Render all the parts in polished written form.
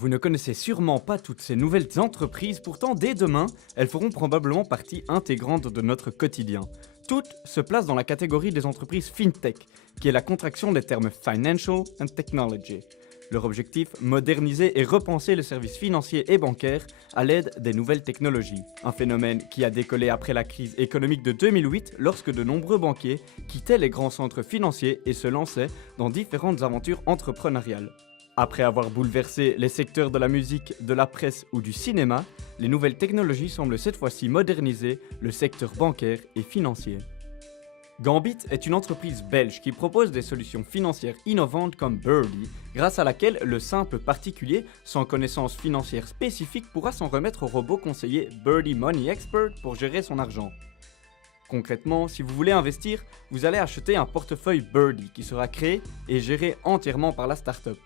Vous ne connaissez sûrement pas toutes ces nouvelles entreprises, pourtant dès demain, elles feront probablement partie intégrante de notre quotidien. Toutes se placent dans la catégorie des entreprises FinTech, qui est la contraction des termes Financial and Technology. Leur objectif, moderniser et repenser les services financiers et bancaires à l'aide des nouvelles technologies. Un phénomène qui a décollé après la crise économique de 2008 lorsque de nombreux banquiers quittaient les grands centres financiers et se lançaient dans différentes aventures entrepreneuriales. Après avoir bouleversé les secteurs de la musique, de la presse ou du cinéma, les nouvelles technologies semblent cette fois-ci moderniser le secteur bancaire et financier. Gambit est une entreprise belge qui propose des solutions financières innovantes comme Birdie, grâce à laquelle le simple particulier sans connaissance financière spécifique pourra s'en remettre au robot conseiller Birdie Money Expert pour gérer son argent. Concrètement, si vous voulez investir, vous allez acheter un portefeuille Birdie qui sera créé et géré entièrement par la startup.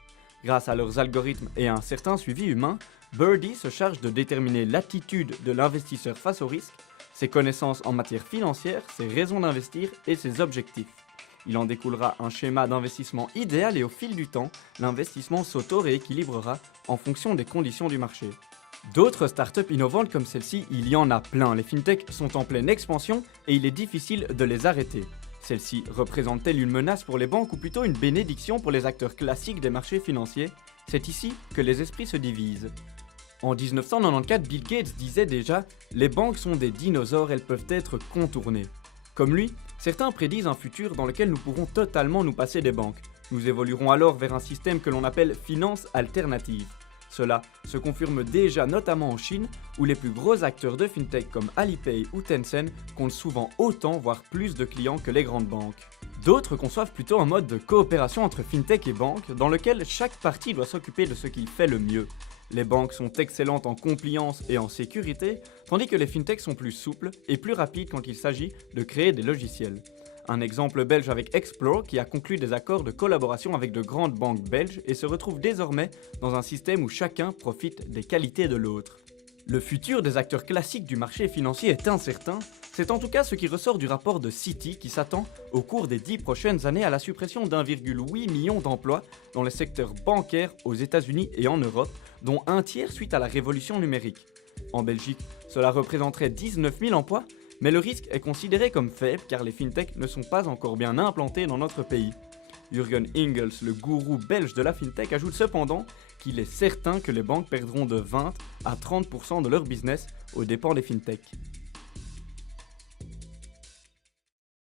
Grâce à leurs algorithmes et à un certain suivi humain, Birdie se charge de déterminer l'attitude de l'investisseur face au risque, ses connaissances en matière financière, ses raisons d'investir et ses objectifs. Il en découlera un schéma d'investissement idéal et au fil du temps, l'investissement s'auto-rééquilibrera en fonction des conditions du marché. D'autres startups innovantes comme celle-ci, il y en a plein. Les fintechs sont en pleine expansion et il est difficile de les arrêter. Celle-ci représente-t-elle une menace pour les banques ou plutôt une bénédiction pour les acteurs classiques des marchés financiers? C'est ici que les esprits se divisent. En 1994, Bill Gates disait déjà « Les banques sont des dinosaures, elles peuvent être contournées ». Comme lui, certains prédisent un futur dans lequel nous pourrons totalement nous passer des banques. Nous évoluerons alors vers un système que l'on appelle finance alternative. Cela se confirme déjà notamment en Chine, où les plus gros acteurs de fintech comme Alipay ou Tencent comptent souvent autant, voire plus de clients que les grandes banques. D'autres conçoivent plutôt un mode de coopération entre fintech et banques, dans lequel chaque partie doit s'occuper de ce qu'il fait le mieux. Les banques sont excellentes en compliance et en sécurité, tandis que les fintechs sont plus souples et plus rapides quand il s'agit de créer des logiciels. Un exemple belge avec Explore qui a conclu des accords de collaboration avec de grandes banques belges et se retrouve désormais dans un système où chacun profite des qualités de l'autre. Le futur des acteurs classiques du marché financier est incertain, c'est en tout cas ce qui ressort du rapport de Citi qui s'attend au cours des 10 prochaines années à la suppression d'1,8 million d'emplois dans les secteurs bancaires aux États-Unis et en Europe, dont un tiers suite à la révolution numérique. En Belgique, cela représenterait 19 000 emplois, mais le risque est considéré comme faible car les fintechs ne sont pas encore bien implantés dans notre pays. Jürgen Ingels, le gourou belge de la fintech, ajoute cependant qu'il est certain que les banques perdront de 20 à 30% de leur business aux dépens des fintechs.